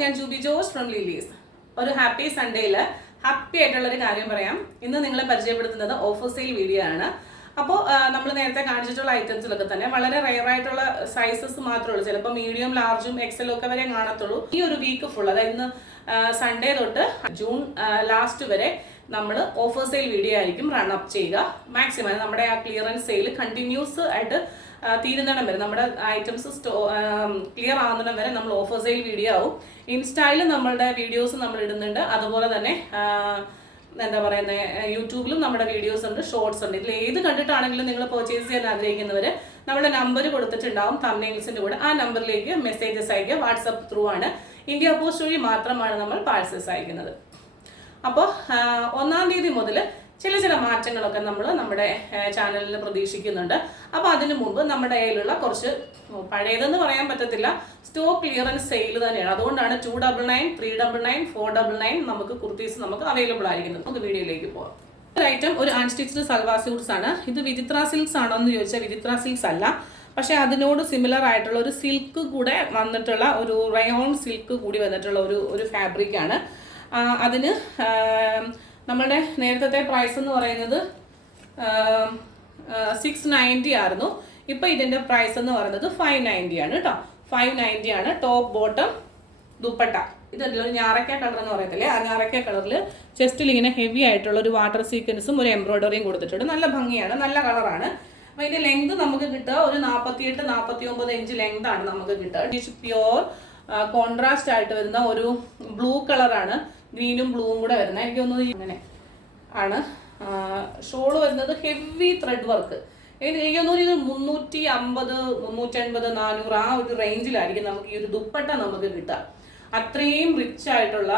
ഞാൻ ജൂബി ജോസ് ഫ്രം ലിലീസ്. ഒരു happy സൺഡേയിൽ happy ആയിട്ടുള്ളൊരു കാര്യം പറയാം. ഇന്ന് നിങ്ങളെ പരിചയപ്പെടുത്തുന്നത് ഓഫർ സെയിൽ വീഡിയോ ആണ്. അപ്പോൾ നമ്മൾ നേരത്തെ കാണിച്ചിട്ടുള്ള ഐറ്റംസിലൊക്കെ തന്നെ വളരെ റെയർ ആയിട്ടുള്ള സൈസസ് മാത്രമേ ഉള്ളൂ. ചിലപ്പോൾ മീഡിയം, ലാർജും എക്സലും ഒക്കെ വരെ കാണത്തുള്ളൂ. ഈ ഒരു വീക്ക് ഫുൾ, അതായത് ഇന്ന് സൺഡേ തൊട്ട് ജൂൺ ലാസ്റ്റ് വരെ നമ്മൾ ഓഫർ സെയിൽ വീഡിയോ ആയിരിക്കും റൺ അപ്പ് ചെയ്യുക. മാക്സിമം നമ്മുടെ ആ ക്ലിയറൻസ് സെയിൽ കണ്ടിന്യൂസ് ആയിട്ട് തീരുന്നിടം വരെ, നമ്മുടെ ഐറ്റംസ് ക്ലിയർ ആവുന്നിടം വരെ നമ്മൾ ഓഫർ സെയിൽ വീഡിയോ ആവും. ഇൻസ്റ്റയിൽ നമ്മളുടെ വീഡിയോസ് നമ്മൾ ഇടുന്നുണ്ട്. അതുപോലെ തന്നെ എന്താ പറയുന്നത്, യൂട്യൂബിലും നമ്മുടെ വീഡിയോസ് ഉണ്ട്, ഷോർട്സ് ഉണ്ട്. ഇതിൽ ഏത് കണ്ടിട്ടാണെങ്കിലും നിങ്ങൾ പർച്ചേസ് ചെയ്യാൻ ആഗ്രഹിക്കുന്നവർ നമ്മുടെ നമ്പർ കൊടുത്തിട്ടുണ്ടാവും തംബ്നെയിൽസിന്റെ കൂടെ. ആ നമ്പറിലേക്ക് മെസ്സേജസ് അയക്കുക. വാട്സപ്പ് ത്രൂ ആണ്, ഇന്ത്യ പോസ്റ്റ് വഴി മാത്രമാണ് നമ്മൾ പാഴ്സൽസ് അയക്കുന്നത്. അപ്പോൾ 1-ാം തീയതി മുതൽ ചില മാറ്റങ്ങളൊക്കെ നമ്മൾ നമ്മുടെ ചാനലിൽ പ്രതീക്ഷിക്കുന്നുണ്ട്. അപ്പോൾ അതിനു മുമ്പ് നമ്മുടെ കയ്യിലുള്ള കുറച്ച് പഴയതെന്ന് പറയാൻ പറ്റത്തില്ല, സ്റ്റോക്ക് ക്ലിയറൻസ് സെയിൽ തന്നെയാണ്. അതുകൊണ്ടാണ് 299, 399, 499 നമുക്ക് കുർത്തീസ് നമുക്ക് അവൈലബിൾ ആയിരിക്കുന്നത്. നമുക്ക് വീഡിയോയിലേക്ക് പോകാം. ഒരു ഐറ്റം ഒരു അൺസ്റ്റിച്ച്ഡ് സൽവാർ സ്യൂട്ട്സ് ആണ്. ഇത് വിചിത്ര സിൽക്സ് ആണോ എന്ന് ചോദിച്ചാൽ വിചിത്ര സിൽക്സ് അല്ല, പക്ഷേ അതിനോട് സിമിലർ ആയിട്ടുള്ള ഒരു സിൽക്ക് കൂടെ വന്നിട്ടുള്ള ഒരു റയോൺ സിൽക്ക് കൂടി വന്നിട്ടുള്ള ഒരു ഫാബ്രിക് ആണ്. അതിന് നമ്മളുടെ നേരത്തെ പ്രൈസ് എന്ന് പറയുന്നത് 690 ആയിരുന്നു. ഇപ്പം ഇതിൻ്റെ പ്രൈസ് എന്ന് പറയുന്നത് 590 ആണ് കേട്ടോ. 590 ആണ്. Top bottom dupatta. ഇതല്ല ഒരു ഞാറക്ക കളർ എന്ന് പറയത്തില്ലേ, ആ ഞാറക്ക കളറിൽ ചെസ്റ്റിൽ ഇങ്ങനെ ഹെവി ആയിട്ടുള്ള ഒരു വാട്ടർ സീക്വൻസും ഒരു എംബ്രോയിഡറിയും കൊടുത്തിട്ടുണ്ട്. നല്ല ഭംഗിയാണ്, നല്ല കളറാണ്. അപ്പോൾ ഇതിൻ്റെ ലെങ്ത് നമുക്ക് കിട്ടുക ഒരു 48-49 ഇഞ്ച് ലെങ്ത് ആണ് നമുക്ക് കിട്ടുക. പ്യോർ കോൺട്രാസ്റ്റ് ആയിട്ട് വരുന്ന ഒരു ബ്ലൂ കളറാണ്, ഗ്രീനും ബ്ലൂവും കൂടെ വരുന്നത്. എനിക്ക് തോന്നുന്നു ഇങ്ങനെ ആണ്. ഷോള് വരുന്നത് ഹെവി ത്രെഡ് വർക്ക്. എനിക്ക് തോന്നുന്നു ഇത് 350, 380, 400 ആ ഒരു റേഞ്ചിലായിരിക്കും നമുക്ക് ഈ ഒരു ദുപ്പട്ട നമുക്ക് കിട്ടുക. അത്രയും റിച്ച് ആയിട്ടുള്ള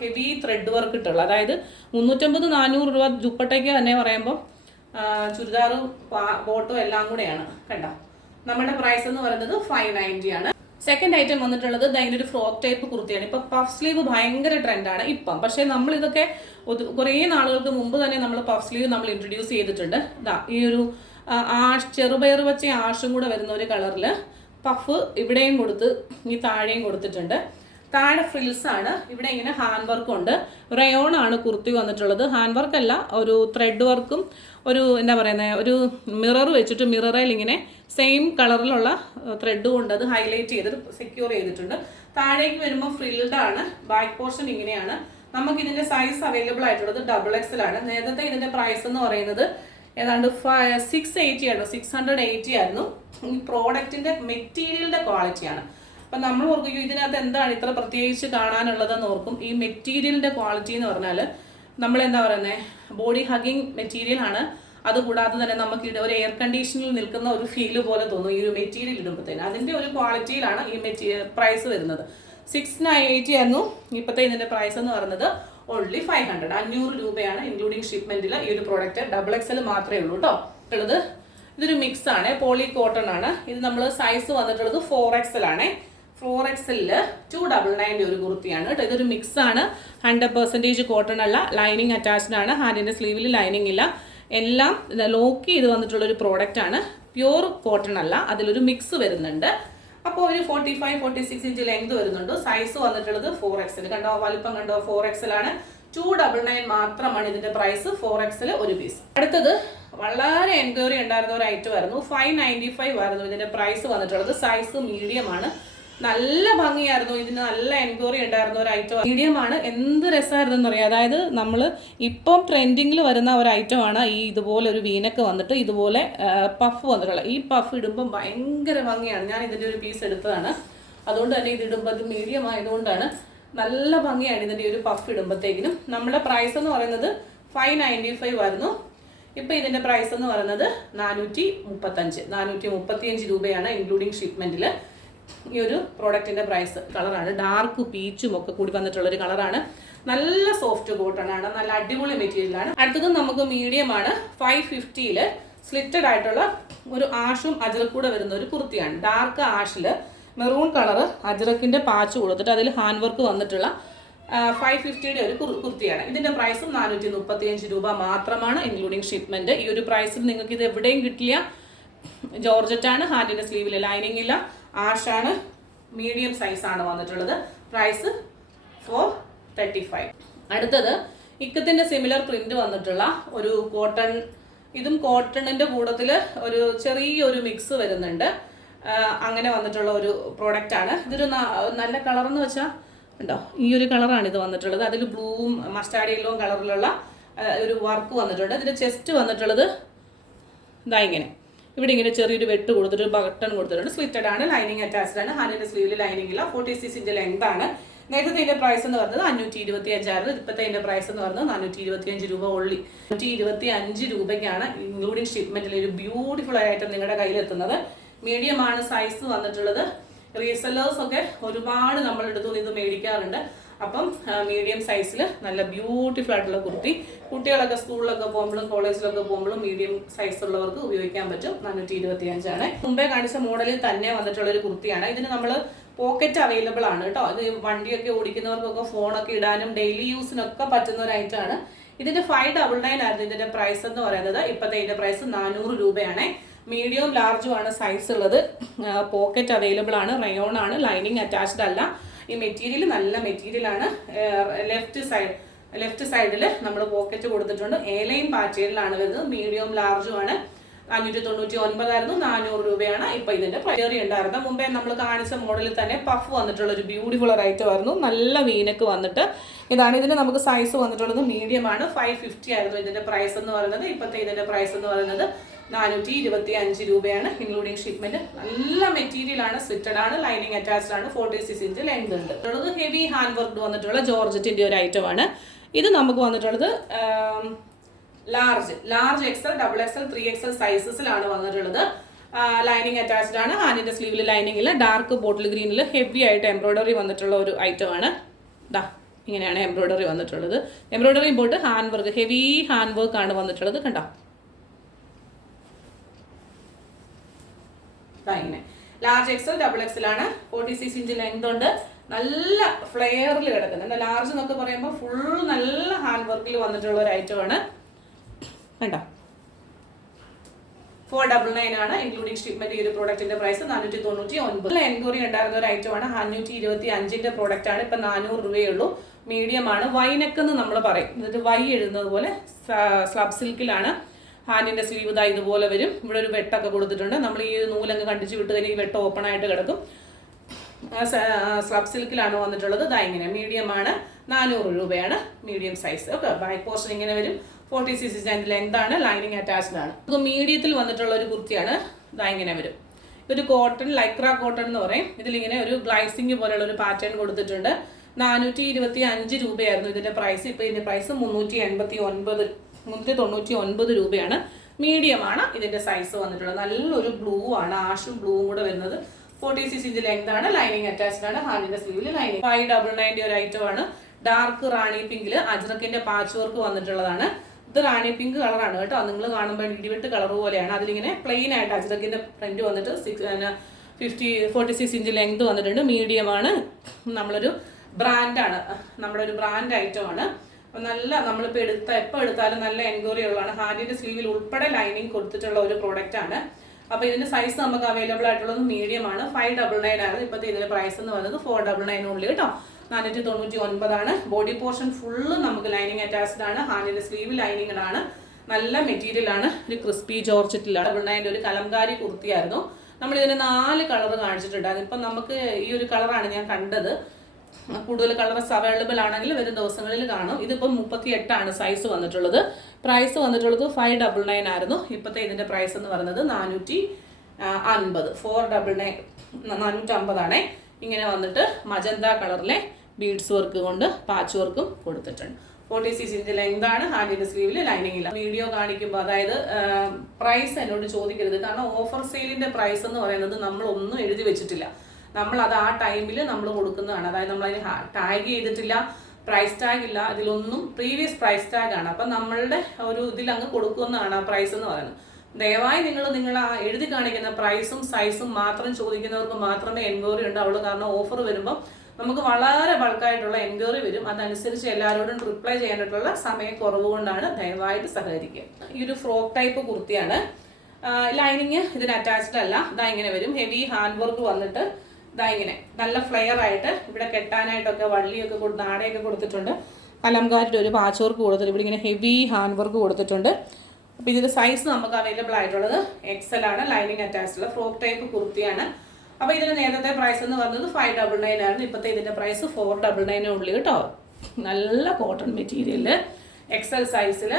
ഹെവി ത്രെഡ് വർക്ക് കിട്ടുള്ളൂ. അതായത് 350-400 രൂപ ദുപ്പട്ടയ്ക്ക് തന്നെ പറയുമ്പോൾ ചുരിദാറും ബോട്ടും എല്ലാം കൂടെയാണ് കേട്ടോ. നമ്മുടെ പ്രൈസ് എന്ന് പറയുന്നത് 590 ആണ്. സെക്കൻഡ് ഐറ്റം വന്നിട്ടുള്ളത് അതിൻ്റെ ഒരു ഫ്രോക്ക് ടൈപ്പ് കുർത്തിയാണ്. ഇപ്പം പഫ് സ്ലീവ് ഭയങ്കര ട്രെൻഡാണ് ഇപ്പം. പക്ഷേ നമ്മൾ ഇതൊക്കെ കുറേ നാളുകൾക്ക് മുമ്പ് തന്നെ നമ്മൾ പഫ് സ്ലീവ് നമ്മൾ ഇൻട്രൊഡ്യൂസ് ചെയ്തിട്ടുണ്ട്. ഈ ഒരു ചെറുപയർ വെച്ച ആഷും കൂടെ വരുന്ന ഒരു കളറിൽ പഫ് ഇവിടെയും കൊടുത്ത് ഈ താഴെയും കൊടുത്തിട്ടുണ്ട്. താഴെ ഫ്രിൽസ് ആണ്. ഇവിടെ ഇങ്ങനെ ഹാൻഡ് വർക്കും ഉണ്ട്. റയോൺ ആണ് കുർത്തി വന്നിട്ടുള്ളത്. ഹാൻഡ് വർക്ക് അല്ല, ഒരു ത്രെഡ് വർക്കും ഒരു എന്താ പറയുന്നത്, ഒരു മിറർ വെച്ചിട്ട് മിററിൽ ഇങ്ങനെ സെയിം കളറിലുള്ള ത്രെഡ് കൊണ്ട് അത് ഹൈലൈറ്റ് ചെയ്ത് സെക്യൂർ ചെയ്തിട്ടുണ്ട്. താഴേക്ക് വരുമ്പോൾ ഫ്രിൽഡ് ആണ്. ബാക്ക് പോർഷൻ ഇങ്ങനെയാണ്. നമുക്ക് ഇതിന്റെ സൈസ് അവൈലബിൾ ആയിട്ടുള്ളത് XXL ആണ്. നേരത്തെ ഇതിന്റെ പ്രൈസ് എന്ന് പറയുന്നത് ഏതാണ്ട് 680 ആണ്, 680 ആയിരുന്നു. ഈ പ്രോഡക്റ്റിന്റെ മെറ്റീരിയലിന്റെ ക്വാളിറ്റിയാണ്. അപ്പം നമ്മൾ ഓർക്കും ഇതിനകത്ത് എന്താണ് ഇത്ര പ്രത്യേകിച്ച് കാണാനുള്ളതെന്ന് ഓർക്കും. ഈ മെറ്റീരിയലിന്റെ ക്വാളിറ്റി എന്ന് പറഞ്ഞാൽ നമ്മൾ എന്താ പറയുന്നത്, ബോഡി ഹഗിങ് മെറ്റീരിയൽ ആണ്. അതുകൂടാതെ തന്നെ നമുക്ക് ഒരു എയർ കണ്ടീഷനിൽ നിൽക്കുന്ന ഒരു ഫീല് പോലെ തോന്നും ഈ ഒരു മെറ്റീരിയൽ ഇടുമ്പോഴത്തേന്. അതിൻ്റെ ഒരു ക്വാളിറ്റിയിലാണ് ഈ പ്രൈസ് വരുന്നത്. 680 ആയിരുന്നു. ഇപ്പോഴത്തെ ഇതിൻ്റെ പ്രൈസ് എന്ന് പറയുന്നത് ഓൺലി 500, 500 രൂപയാണ് ഇൻക്ലൂഡിങ് ഷിപ്മെന്റിൽ. ഈ ഒരു പ്രോഡക്റ്റ് XXL മാത്രമേ ഉള്ളൂ കേട്ടോ. ഉള്ളത് ഇതൊരു മിക്സ് ആണ്, പോളി കോട്ടൺ ആണ്. ഇത് നമ്മൾ സൈസ് വന്നിട്ടുള്ളത് 4XL ആണ്. 4XL 299 ഒരു കുർത്തിയാണ് കേട്ടോ. ഇതൊരു മിക്സ് ആണ്, 100% കോട്ടൺ അല്ല. ലൈനിങ് അറ്റാച്ച്ഡ് ആണ്. ഹാൻഡിന്റെ സ്ലീവിൽ ലൈനിങ് ഇല്ല. എല്ലാം ലോക്ക് ചെയ്ത് വന്നിട്ടുള്ളൊരു പ്രോഡക്റ്റ് ആണ്. പ്യൂർ കോട്ടൺ അല്ല, അതിലൊരു മിക്സ് വരുന്നുണ്ട്. അപ്പോൾ ഒരു 45-46 ഇഞ്ച് ലെങ്ത് വരുന്നുണ്ട്. സൈസ് വന്നിട്ടുള്ളത് 4XL. കണ്ടോ, വലിപ്പം കണ്ടോ, 4XL ആണ്. 299 മാത്രമാണ് ഇതിന്റെ പ്രൈസ്. 4XL ഒരു പീസ്. അടുത്തത് വളരെ എൻക്വയറി ഉണ്ടായിരുന്ന ഒരു ഐറ്റം ആയിരുന്നു. 595 ആയിരുന്നു ഇതിന്റെ പ്രൈസ് വന്നിട്ടുള്ളത്. സൈസ് മീഡിയം ആണ്. നല്ല ഭംഗിയായിരുന്നു. ഇതിന് നല്ല എൻക്വയറി ഉണ്ടായിരുന്ന ഒരു ഐറ്റം. മീഡിയം ആണ്. എന്ത് രസമായിരുന്നു അറിയാം. അതായത് നമ്മൾ ഇപ്പം ട്രെൻഡിങ്ങിൽ വരുന്ന ഒരു ഐറ്റമാണ് ഈ ഇതുപോലെ ഒരു വീനക്ക് വന്നിട്ട് ഇതുപോലെ പഫ് വന്നിട്ടുള്ള. ഈ പഫ് ഇടുമ്പം ഭയങ്കര ഭംഗിയാണ്. ഞാൻ ഇതിൻ്റെ ഒരു പീസ് എടുത്തതാണ്. അതുകൊണ്ട് തന്നെ ഇത് ഇടുമ്പോൾ ഇത് മീഡിയം ആയതുകൊണ്ടാണ് നല്ല ഭംഗിയാണ് ഇതിൻ്റെ ഒരു പഫ് ഇടുമ്പോഴത്തേക്കിനും. നമ്മുടെ പ്രൈസ് എന്ന് പറയുന്നത് 595 ആയിരുന്നു. ഇപ്പം ഇതിൻ്റെ പ്രൈസ് എന്ന് പറയുന്നത് 435 രൂപയാണ് ഇൻക്ലൂഡിങ് ഷിപ്മെന്റിൽ. ഈ ഒരു പ്രോഡക്റ്റിന്റെ പ്രൈസ്. കളറാണ് ഡാർക്ക് പീച്ചും ഒക്കെ കൂടി വന്നിട്ടുള്ളൊരു കളറാണ്. നല്ല സോഫ്റ്റ് കോട്ടൺ ആണ്, നല്ല അടിപൊളി മെറ്റീരിയലാണ്. അടുത്തത് നമുക്ക് മീഡിയം ആണ്. 550 സ്ലിറ്റഡ് ആയിട്ടുള്ള ഒരു ആഷും അജറക്കൂടെ വരുന്ന ഒരു കുർത്തിയാണ്. ഡാർക്ക് ആഷില് മെറൂൺ കളറ് അജറക്കിന്റെ പാച്ച് കൊടുത്തിട്ട് അതിൽ ഹാൻഡ് വർക്ക് വന്നിട്ടുള്ള 550 ഒരു കുർത്തിയാണ്. ഇതിന്റെ പ്രൈസും 435 രൂപ മാത്രമാണ് ഇൻക്ലൂഡിങ് ഷിപ്മെന്റ്. ഈ ഒരു പ്രൈസിൽ നിങ്ങൾക്ക് ഇത് എവിടെയും കിട്ടില്ല. ജോർജറ്റ് ആണ്. ഹാൻഡിന്റെ സ്ലീവിൽ ലൈനിങ് ഇല്ല. ആഷാണ്. മീഡിയം സൈസാണ് വന്നിട്ടുള്ളത്. പ്രൈസ് 435. അടുത്തത് ഇക്കത്തിന്റെ സിമിലർ പ്രിന്റ് വന്നിട്ടുള്ള ഒരു കോട്ടൺ. ഇതും കോട്ടണിന്റെ കൂട്ടത്തിൽ ഒരു ചെറിയൊരു മിക്സ് വരുന്നുണ്ട്. അങ്ങനെ വന്നിട്ടുള്ള ഒരു പ്രോഡക്റ്റ് ആണ്. ഇതൊരു നല്ല കളർ എന്ന് വെച്ചാൽ ഉണ്ടോ, ഈ ഒരു കളറാണ് ഇത് വന്നിട്ടുള്ളത്. അതിൽ ബ്ലൂവും മസ്റ്റാർഡ് യെല്ലോവും കളറിലുള്ള ഒരു വർക്ക് വന്നിട്ടുണ്ട്. ഇതിന്റെ ചെസ്റ്റ് വന്നിട്ടുള്ളത് ഇതാ ഇങ്ങനെ, ഇവിടെ ഇങ്ങനെ ചെറിയൊരു വെട്ട് കൊടുത്തിട്ട് ബട്ടൺ കൊടുത്തിട്ടുണ്ട്. സ്ലിറ്റഡ് ആണ്, ലൈനിങ് അറ്റാച്ച്ഡ് ആണ്. ഹാൻഡിന്റെ സ്ലീവിൽ ലൈനിങ് ഇല്ല. 46 ഇഞ്ച് ലെങ്ത് ആണ്. നേരത്തെ ഇതിന്റെ പ്രൈസ് എന്ന് പറയുന്നത് 525 ആയിരുന്നു. ഇപ്പോഴത്തെ ഇതിന്റെ പ്രൈസ് എന്ന് പറയുന്നത് 425 രൂപ ഉള്ളി. 125 രൂപയ്ക്കാണ് ഇൻക്ലൂഡിങ് ഷിപ്മെന്റിൽ ഒരു ബ്യൂട്ടിഫുൾ ആയിട്ട് നിങ്ങളുടെ കയ്യിൽ എത്തുന്നത്. മീഡിയം ആണ് സൈസ് വന്നിട്ടുള്ളത്. റീസെല്ലേഴ്സ് ഒക്കെ ഒരുപാട് നമ്മളുടെ അടുത്ത് ഇത് മേടിക്കാറുണ്ട്. അപ്പം മീഡിയം സൈസിൽ നല്ല ബ്യൂട്ടിഫുൾ ആയിട്ടുള്ള കുർത്തി കുട്ടികളൊക്കെ സ്കൂളിലൊക്കെ പോകുമ്പോഴും കോളേജിലൊക്കെ പോകുമ്പോഴും മീഡിയം സൈസ് ഉള്ളവർക്ക് ഉപയോഗിക്കാൻ പറ്റും. 425 ആണ്. മുമ്പേ കാണിച്ച മോഡലിൽ തന്നെ വന്നിട്ടുള്ള ഒരു കുർത്തിയാണ്. ഇതിന് നമ്മൾ പോക്കറ്റ് അവൈലബിൾ ആണ് കേട്ടോ. ഇത് വണ്ടിയൊക്കെ ഓടിക്കുന്നവർക്കൊക്കെ ഫോണൊക്കെ ഇടാനും ഡെയിലി യൂസിനൊക്കെ പറ്റുന്ന ഒരു ഐറ്റമാണ്. ഇതിന്റെ 599 ആയിരുന്നു ഇതിന്റെ പ്രൈസ് എന്ന് പറയുന്നത്. ഇപ്പോഴത്തെ ഇതിന്റെ പ്രൈസ് 400 രൂപയാണ്. മീഡിയം ലാർജും ആണ് സൈസ് ഉള്ളത്. പോക്കറ്റ് അവൈലബിൾ ആണ്. റയോൺ ആണ്, ലൈനിങ് അറ്റാച്ച്ഡ് അല്ല. ഈ മെറ്റീരിയൽ നല്ല മെറ്റീരിയൽ ആണ്. ലെഫ്റ്റ് സൈഡിൽ നമ്മൾ പോക്കറ്റ് കൊടുത്തിട്ടുണ്ട്. എലൈൻ പാറ്റേണിലാണ് വരുന്നത്. മീഡിയം ലാർജും ആണ്. 599 ആയിരുന്നു. 400 രൂപയാണ് ഇപ്പൊ ഇതിന്റെ ചെറിയ ഉണ്ടായിരുന്നത്. മുമ്പേ നമ്മൾ കാണിച്ച മോഡലിൽ തന്നെ പഫ് വന്നിട്ടുള്ള ഒരു ബ്യൂട്ടിഫുൾ ഐറ്റം ആയിരുന്നു. നല്ല വീനക്ക് വന്നിട്ട് ഇതാണ്. ഇതിന് നമുക്ക് സൈസ് വന്നിട്ടുള്ളത് മീഡിയം ആണ്. 550 ആയിരുന്നു ഇതിന്റെ പ്രൈസ് എന്ന് പറയുന്നത്. ഇപ്പോഴത്തെ ഇതിന്റെ പ്രൈസ് എന്ന് പറയുന്നത് 425 രൂപയാണ് ഇൻക്ലൂഡിങ് ഷിപ്മെന്റ്. നല്ല മെറ്റീരിയൽ ആണ്, സ്ലിറ്റഡ് ആണ്, ലൈനിങ് അറ്റാച്ച്ഡ് ആണ്. 46 ഇഞ്ച് ലെങ്ത് ഉണ്ട്. ഹെവി ഹാൻഡ് വർക്ക് വന്നിട്ടുള്ള ജോർജറ്റിന്റെ ഒരു ഐറ്റം ആണ്. ഇത് നമുക്ക് വന്നിട്ടുള്ളത് large XL, double XL, 3XL സൈസസിലാണ് വന്നിട്ടുള്ളത്. ലൈനിങ് അറ്റാച്ച്ഡ് ആണ്. ഹാൻഡിന്റെ സ്ലീവിൽ ലൈനിങ് ഇല്ല. ഡാർക്ക് ബോട്ടിൽ ഗ്രീനിൽ ഹെവി ആയിട്ട് എംബ്രോയിഡറി വന്നിട്ടുള്ള ഒരു ഐറ്റം ആണ്. ദാ ഇങ്ങനെയാണ് എംബ്രോയിഡറി വന്നിട്ടുള്ളത്. എംബ്രോയിഡറി പോയിട്ട് hand work, heavy hand work ആണ് വന്നിട്ടുള്ളത്. കണ്ടോ, ഇങ്ങനെ ലാർജ് എക്സൽ, ഡബിൾ എക്സൽ ആണ്. 46 ഇഞ്ച് ലെങ്ത് ഉണ്ട്. നല്ല ഫ്ലെയറിൽ കിടക്കുന്നുണ്ട്. ലാർജ് എന്നൊക്കെ പറയുമ്പോൾ ഫുൾ നല്ല ഹാൻഡ് വർക്കിൽ വന്നിട്ടുള്ള ഒരു ഐറ്റം ആണ്. കണ്ടോ, 499 ആണ് ഇൻക്ലൂഡിങ് ഷിപ്മെന്റ്. ഈ ഒരു പ്രോഡക്റ്റിന്റെ പ്രൈസ് 499. എൻക്വയറി ഉണ്ടായിരുന്ന ഒരു ഐറ്റം ആണ്. 525ന്റെ പ്രോഡക്റ്റ് ആണ്. ഇപ്പൊ 400 രൂപയേ ഉള്ളൂ. മീഡിയം ആണ്. വൈനെക്ക് എന്ന് നമ്മൾ പറയും. എന്നിട്ട് വൈ എഴുതുന്നത് പോലെ സ്ലബ് സിൽക്കിലാണ്. ഹാൻഡിന്റെ സ്ലീവ് ഇതാ ഇതുപോലെ വരും. ഇവിടെ ഒരു വെട്ടൊക്കെ കൊടുത്തിട്ടുണ്ട്. നമ്മൾ ഈ നൂലങ്ങ് കണ്ടിച്ച് വിട്ട് കഴിഞ്ഞാൽ ഈ വെട്ടം ഓപ്പൺ ആയിട്ട് കിടക്കും. സ്ലബ് സിൽക്കിലാണ് വന്നിട്ടുള്ളത്. ഇതാ ഇങ്ങനെ മീഡിയം ആണ്. 400 രൂപയാണ് medium size. Okay, back portion ഇങ്ങനെ വരും. 46 ഇഞ്ച് ലെങ്ത് ആണ്. ലൈനിങ് അറ്റാച്ച്ഡ് ആണ്. ഇത് മീഡിയത്തിൽ വന്നിട്ടുള്ള ഒരു കുർത്തിയാണ്. ഇതാ ഇങ്ങനെ വരും. ഇതൊരു കോട്ടൺ, ലൈക്ര കോട്ടൺ എന്ന് പറയും. ഇതിലിങ്ങനെ ഒരു ഗ്ലൈസിംഗ് പോലെയുള്ള ഒരു പാറ്റേൺ കൊടുത്തിട്ടുണ്ട്. 425 രൂപയായിരുന്നു ഇതിന്റെ പ്രൈസ്. ഇപ്പൊ ഇതിന്റെ പ്രൈസ് 399 രൂപയാണ്. മീഡിയം ആണ് ഇതിന്റെ സൈസ് വന്നിട്ടുള്ളത്. നല്ലൊരു ബ്ലൂ ആണ്, ആഷും ബ്ലൂവും കൂടെ വരുന്നത്. 46 ഇഞ്ച് ലെങ്ത് ആണ്. ലൈനിങ് അറ്റാച്ച്ഡ് ആണ്. ഹാൻഡിന്റെ സ്ലീവിൽ ലൈനിങ്. 599 ഒരു ഐറ്റം ആണ്. ഡാർക്ക് റാണി പിങ്കിൽ അജ്രക്കിന്റെ പാച്ച് വർക്ക് വന്നിട്ടുള്ളതാണ്. ഇത് റാണി പിങ്ക് കളറാണ് കേട്ടോ. നിങ്ങൾ കാണുമ്പോൾ ഇടിവെട്ട് കളർ പോലെയാണ്. അതിലിങ്ങനെ പ്ലെയിൻ ആയിട്ട് അജ്രക്കിന്റെ പ്രിന്റ് വന്നിട്ട് 46 ഇഞ്ച് ലെങ്ത് വന്നിട്ടുണ്ട്. മീഡിയം ആണ്. നമ്മളൊരു ബ്രാൻഡാണ്, നമ്മുടെ ഒരു ബ്രാൻഡ് ഐറ്റം ആണ്. നല്ല നമ്മളിപ്പോൾ എപ്പോൾ എടുത്താലും നല്ല എൻക്വയറി ഉള്ളതാണ്. ഹാൻഡിന്റെ സ്ലീവിൽ ഉൾപ്പെടെ ലൈനിങ് കൊടുത്തിട്ടുള്ള ഒരു പ്രോഡക്റ്റ് ആണ്. അപ്പോൾ ഇതിന്റെ സൈസ് നമുക്ക് അവൈലബിൾ ആയിട്ടുള്ളത് മീഡിയം ആണ്. 599 ആണ് ഇപ്പോഴത്തെ ഇതിന്റെ പ്രൈസ് എന്ന് പറയുന്നത്. 499 ഉള്ളി കേട്ടോ. 499 ആണ്. ബോഡി പോർഷൻ ഫുള്ള് നമുക്ക് ലൈനിങ് അറ്റാച്ച്ഡ് ആണ്. ഹാൻഡിന്റെ സ്ലീവ് ലൈനിങ് ആണ്. നല്ല മെറ്റീരിയൽ ആണ്. ഒരു ക്രിസ്പി ജോർജറ്റിലാണ്. 499 ഒരു കലംകാരി കുർത്തിയായിരുന്നു. നമ്മൾ ഇതിന് 4 കളർ കാണിച്ചിട്ടുണ്ടായിരുന്നു. ഇപ്പം നമുക്ക് ഈ ഒരു കളറാണ് ഞാൻ കണ്ടത്. കൂടുതൽ കളർസ് അവൈലബിൾ ആണെങ്കിൽ വരും ദിവസങ്ങളിൽ കാണും. ഇതിപ്പോൾ 38 ആണ് സൈസ് വന്നിട്ടുള്ളത്. പ്രൈസ് വന്നിട്ടുള്ളത് 599 ആയിരുന്നു. ഇപ്പോഴത്തെ ഇതിന്റെ പ്രൈസ് എന്ന് പറയുന്നത് 450. 450 ആണേ. ഇങ്ങനെ വന്നിട്ട് മജന്ത കളറിലെ ബീഡ്സ് വർക്ക് കൊണ്ട് പാച്ച് വർക്കും കൊടുത്തിട്ടുണ്ട്. 46 ഇഞ്ച് ലെങ്ത് ആണ്. ഹാൻഡിന്റെ സ്ലീവിൽ ലൈനിങ് ഇല്ല. വീഡിയോ കാണിക്കുമ്പോൾ അതായത് പ്രൈസ് എന്നോട് ചോദിക്കരുത്. കാരണം ഓഫർ സെയിലിന്റെ പ്രൈസ് എന്ന് പറയുന്നത് നമ്മളൊന്നും എഴുതി വെച്ചിട്ടില്ല. നമ്മൾ അത് ആ ടൈമിൽ നമ്മൾ കൊടുക്കുന്നതാണ്. അതായത് നമ്മൾ അതിന് ടാഗ് ചെയ്തിട്ടില്ല, പ്രൈസ് ടാഗ് ഇല്ല, ഇതിലൊന്നും പ്രീവിയസ് പ്രൈസ് ടാഗ് ആണ്. അപ്പം നമ്മളുടെ ഒരു ഇതിൽ അങ്ങ് കൊടുക്കുന്നതാണ് ആ പ്രൈസ് എന്ന് പറയുന്നത്. ദയവായി നിങ്ങൾ ആ എഴുതി കാണിക്കുന്ന പ്രൈസും സൈസും മാത്രം ചോദിക്കുന്നവർക്ക് മാത്രമേ എൻക്വയറി ഉണ്ടാവുള്ളൂ. കാരണം ഓഫർ വരുമ്പം നമുക്ക് വളരെ ബൾക്കായിട്ടുള്ള എൻക്വയറി വരും. അതനുസരിച്ച് എല്ലാവരോടും റിപ്ലൈ ചെയ്യാനായിട്ടുള്ള സമയക്കുറവ് കൊണ്ടാണ്. ദയവായിട്ട് സഹകരിക്കുക. ഈ ഒരു ഫ്രോക്ക് ടൈപ്പ് കുർത്തിയാണ്. ലൈനിങ് ഇതിന് അറ്റാച്ച്ഡ് അല്ല. ഇതാ ഇങ്ങനെ വരും. ഹെവി ഹാൻഡ് വർക്ക് വന്നിട്ട് ഇതാ ഇങ്ങനെ നല്ല ഫ്ലെയർ ആയിട്ട് ഇവിടെ കെട്ടാനായിട്ടൊക്കെ വള്ളിയൊക്കെ നാടയൊക്കെ കൊടുത്തിട്ടുണ്ട്. കലംകാരിയുടെ ഒരു പാച്ച് വർക്ക് കൊടുത്തിട്ട് ഇവിടെ ഇങ്ങനെ ഹെവി ഹാൻഡ് വർക്ക് കൊടുത്തിട്ടുണ്ട്. അപ്പോൾ ഇതിൻ്റെ സൈസ് നമുക്ക് അവൈലബിൾ ആയിട്ടുള്ളത് XL ആണ്. ലൈനിങ് അറ്റാച്ച്ഡ് ഫ്രോക്ക് ടൈപ്പ് കുർത്തിയാണ്. അപ്പോൾ ഇതിന് നേരത്തെ പ്രൈസ് എന്ന് പറഞ്ഞത് 599 ആയിരുന്നു. ഇപ്പോഴത്തെ ഇതിൻ്റെ പ്രൈസ് 499 ഉള്ളൂ കേട്ടോ. നല്ല കോട്ടൺ മെറ്റീരിയല് XL സൈസിൽ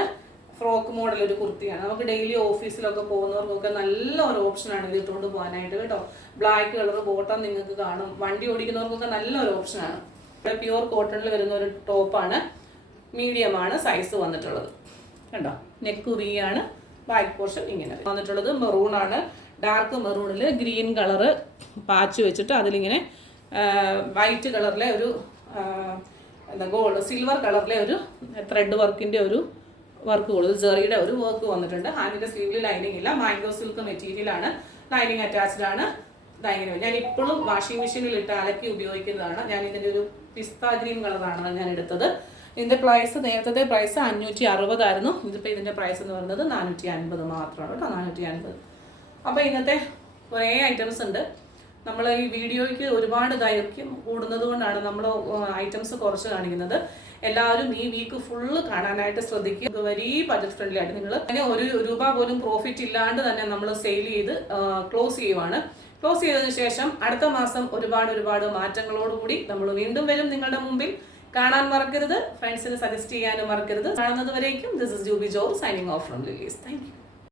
ഫ്രോക്ക് മോഡൽ ഒരു കുർത്തിയാണ്. നമുക്ക് ഡെയിലി ഓഫീസിലൊക്കെ പോകുന്നവർക്കൊക്കെ നല്ല ഒരു ഓപ്ഷനാണ് ഇത് ഇട്ടുകൊണ്ട് പോകാനായിട്ട് കേട്ടോ. ബ്ലാക്ക് കളർ ബോട്ടം നിങ്ങൾക്ക് കാണും. വണ്ടി ഓടിക്കുന്നവർക്കൊക്കെ നല്ലൊരു ഓപ്ഷനാണ്. ഇവിടെ പ്യുവർ കോട്ടണിൽ വരുന്ന ഒരു ടോപ്പാണ്. മീഡിയമാണ് സൈസ് വന്നിട്ടുള്ളത് കണ്ടോ. നെക്ക് വി ആണ്. ബാക്ക് പോർഷൻ ഇങ്ങനെ വന്നിട്ടുള്ളത് മെറൂൺ ആണ്. ഡാർക്ക് മെറൂണിൽ ഗ്രീൻ കളറ് പാച്ച് വെച്ചിട്ട് അതിലിങ്ങനെ വൈറ്റ് കളറിലെ ഒരു ഗോൾഡ് സിൽവർ കളറിലെ ഒരു ത്രെഡ് വർക്കിൻ്റെ ഒരു വർക്ക് കൊടുത്തു. ജെറിയുടെ ഒരു വർക്ക് വന്നിട്ടുണ്ട്. ഹാൻഡിൻ്റെ സ്ലീവിൽ ലൈനിങ് ഇല്ല. മാംഗോ സിൽക്ക് മെറ്റീരിയലാണ്. ലൈനിങ് അറ്റാച്ച്ഡ് ആണ്. ഇതായിരുന്നു ഞാൻ ഇപ്പോഴും വാഷിംഗ് മെഷീനിൽ ഇട്ട് അലക്കി ഉപയോഗിക്കുന്നതാണ്. ഞാൻ ഇതിൻ്റെ ഒരു പിസ്ത ഗ്രീൻ കളറാണ് ഞാൻ എടുത്തത്. ഇതിൻ്റെ പ്രൈസ് നേരത്തെ പ്രൈസ് 560 ആയിരുന്നു. ഇതിപ്പോൾ ഇതിൻ്റെ പ്രൈസ് എന്ന് പറയുന്നത് 450 മാത്രമാണ് കേട്ടോ. 450. അപ്പോൾ ഇന്നത്തെ കുറേ ഐറ്റംസ് ഉണ്ട്. നമ്മൾ ഈ വീഡിയോയ്ക്ക് ഒരുപാട് ദൈർഘ്യം കൂടുന്നത് കൊണ്ടാണ് നമ്മൾ ഐറ്റംസ് കുറച്ച് കാണിക്കുന്നത്. എല്ലാവരും ഈ വീക്ക് ഫുള്ള് കാണാനായിട്ട് ശ്രദ്ധിക്കുക. വെരി ബജറ്റ് ഫ്രണ്ട്ലി ആയിട്ട് നിങ്ങൾ അങ്ങനെ ₹1 പോലും പ്രോഫിറ്റ് ഇല്ലാണ്ട് തന്നെ നമ്മൾ സെയിൽ ചെയ്ത് ക്ലോസ് ചെയ്യുവാണ്. ക്ലോസ് ചെയ്തതിന് ശേഷം അടുത്ത മാസം ഒരുപാട് മാറ്റങ്ങളോടുകൂടി നമ്മൾ വീണ്ടും വരും നിങ്ങളുടെ മുമ്പിൽ. കാണാൻ മറക്കരുത്. ഫ്രണ്ട്സിന് സജസ്റ്റ് ചെയ്യാനും മറക്കരുത്. കാണുന്നത് വരേക്കും ദിസ് ഇസ് ജൂബി ജോർ signing off from Lillies. Thank U.